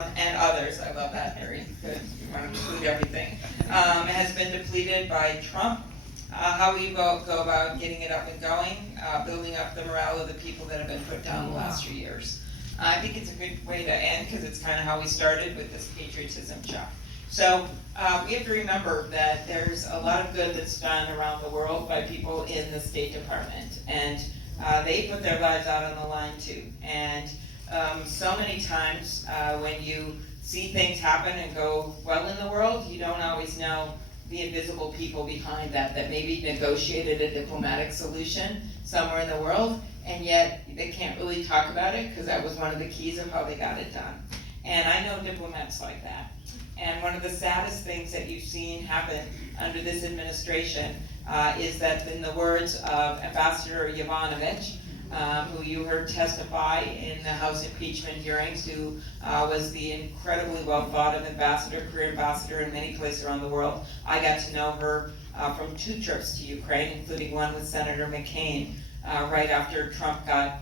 and others, I love that, Harry, good, you want to include everything, has been depleted by Trump. How we go about getting it up and going, building up the morale of the people that have been put down the last few years. I think it's a good way to end because it's kind of how we started with this patriotism show. So we have to remember that there's a lot of good that's done around the world by people in the State Department, and they put their lives out on the line too. And so many times when you see things happen and go well in the world, you don't always know the invisible people behind that maybe negotiated a diplomatic solution somewhere in the world, and yet they can't really talk about it because that was one of the keys of how they got it done. And I know diplomats like that. And one of the saddest things that you've seen happen under this administration is that, in the words of Ambassador Yovanovitch, who you heard testify in the House impeachment hearings, who was the incredibly well thought of ambassador, career ambassador in many places around the world. I got to know her from 2 trips to Ukraine, including one with Senator McCain right after Trump got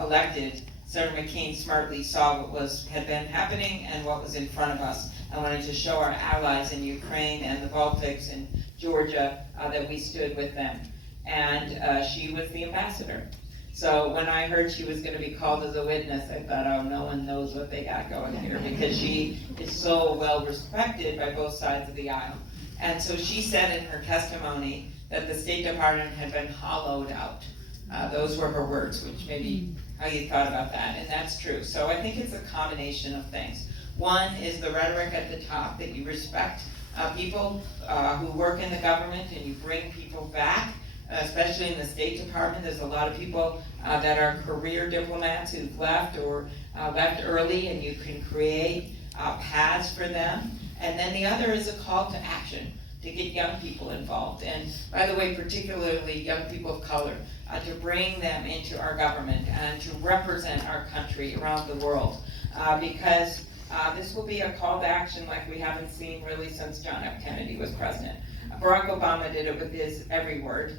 elected. Senator McCain smartly saw what had been happening and what was in front of us. I wanted to show our allies in Ukraine and the Baltics and Georgia that we stood with them. And she was the ambassador. So when I heard she was going to be called as a witness, I thought, oh, no one knows what they got going here, because she is so well respected by both sides of the aisle. And so she said in her testimony that the State Department had been hollowed out. Those were her words, which maybe how you thought about that, and that's true. So I think it's a combination of things. One is the rhetoric at the top, that you respect people who work in the government and you bring people back. Especially in the State Department, there's a lot of people that are career diplomats who've left or left early, and you can create paths for them. And then the other is a call to action to get young people involved. And by the way, particularly young people of color, to bring them into our government and to represent our country around the world. Because this will be a call to action like we haven't seen really since John F. Kennedy was president. Barack Obama did it with his every word.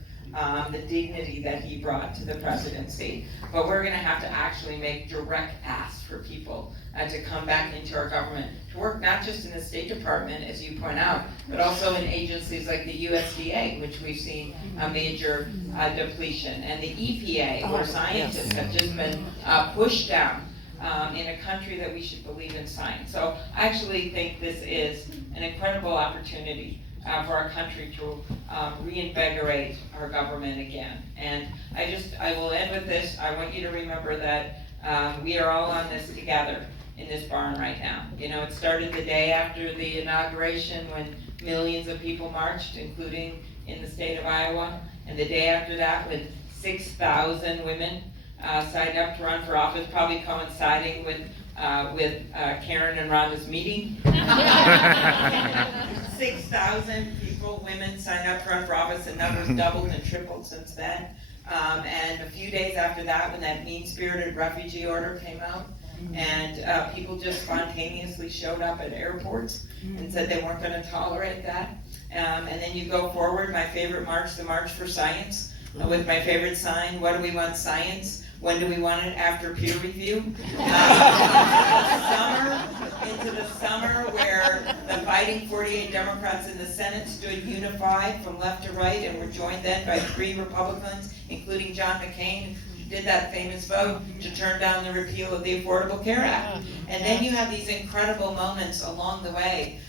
The dignity that he brought to the presidency. But we're going to have to actually make direct asks for people to come back into our government, to work not just in the State Department, as you point out, but also in agencies like the USDA, which we've seen a major depletion, and the EPA, where scientists have just been pushed down in a country that we should believe in science. So I actually think this is an incredible opportunity for our country to reinvigorate our government again. And I will end with this. I want you to remember that we are all on this together in this barn right now. You know, it started the day after the inauguration when millions of people marched, including in the state of Iowa, and the day after that when 6,000 women signed up to run for office, probably coinciding with Karen and Rhonda's meeting. 6,000 people, women, signed up to run for office, and numbers doubled and tripled since then. And a few days after that, when that mean-spirited refugee order came out, and people just spontaneously showed up at airports and said they weren't going to tolerate that. And then you go forward, my favorite march, the March for Science, with my favorite sign, what do we want science? When do we want it? After peer review? Into the summer where the fighting 48 Democrats in the Senate stood unified from left to right and were joined then by 3 Republicans, including John McCain, who did that famous vote to turn down the repeal of the Affordable Care Act. And then you have these incredible moments along the way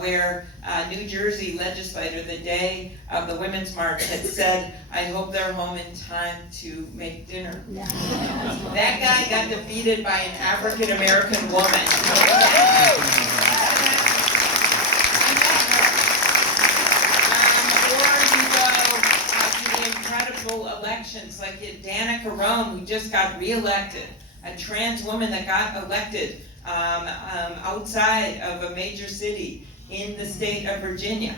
where New Jersey legislator, the day of the Women's March, had said, I hope they're home in time to make dinner. That guy got defeated by an African American woman. Or you go to the incredible elections like Danica Roem, who just got reelected, a trans woman that got elected outside of a major city in the state of Virginia.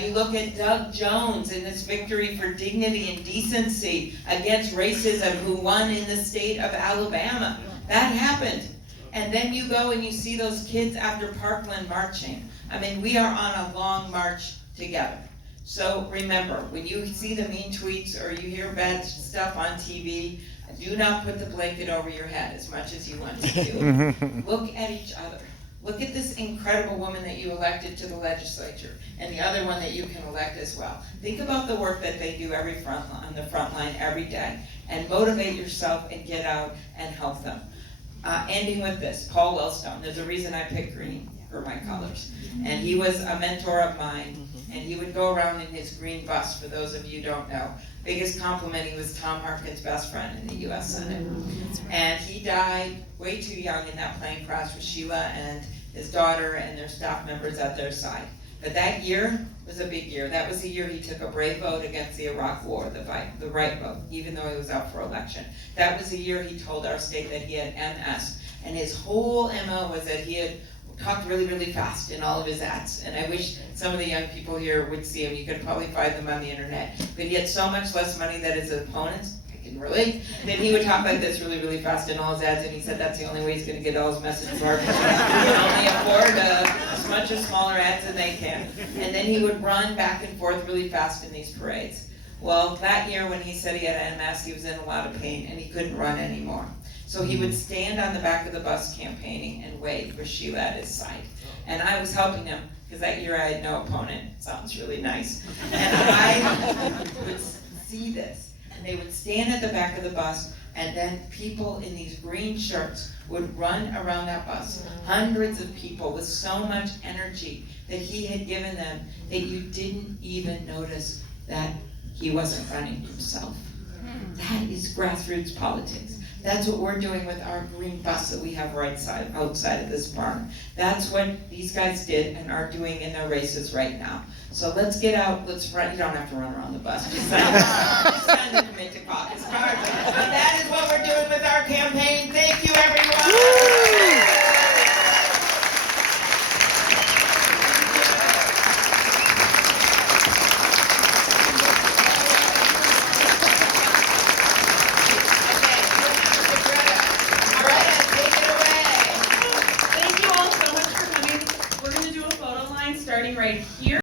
You look at Doug Jones and this victory for dignity and decency against racism, who won in the state of Alabama. That happened. And then you go and you see those kids after Parkland marching. I mean, we are on a long march together. So remember, when you see the mean tweets or you hear bad stuff on TV, do not put the blanket over your head as much as you want to do. Look at each other. look at this incredible woman that you elected to the legislature, and the other one that you can elect as well. Think about the work that they do on the front line every day, and motivate yourself and get out and help them. Ending with this, Paul Wellstone. There's a reason I picked green for my colors. And he was a mentor of mine, and he would go around in his green bus, for those of you who don't know. Biggest compliment, he was Tom Harkin's best friend in the U.S. Senate. And he died way too young in that plane crash with Sheila and his daughter and their staff members at their side. But that year was a big year. That was the year he took a brave vote against the Iraq War, the right vote, even though he was up for election. That was the year he told our state that he had MS. And his whole MO was that he had talked really, really fast in all of his ads. And I wish some of the young people here would see him. You could probably find them on the internet. But he had so much less money that his opponents, I can relate, that he would talk like this really, really fast in all his ads. And he said that's the only way he's going to get all his message across. He can only afford as much as smaller ads than they can. And then he would run back and forth really fast in these parades. Well, that year when he said he had MS, he was in a lot of pain and he couldn't run anymore. So he would stand on the back of the bus campaigning and wait for Sheila at his side. And I was helping him, because that year I had no opponent. Sounds really nice. And I would see this. And they would stand at the back of the bus, and then people in these green shirts would run around that bus. Hundreds of people with so much energy that he had given them that you didn't even notice that he wasn't running himself. That is grassroots politics. That's what we're doing with our green bus that we have outside of this barn. That's what these guys did and are doing in their races right now. So let's get out, let's run. You don't have to run around the bus. Just sign the commit to caucus card. But that is what we're doing with our campaign. Thank you, everyone. Starting right here.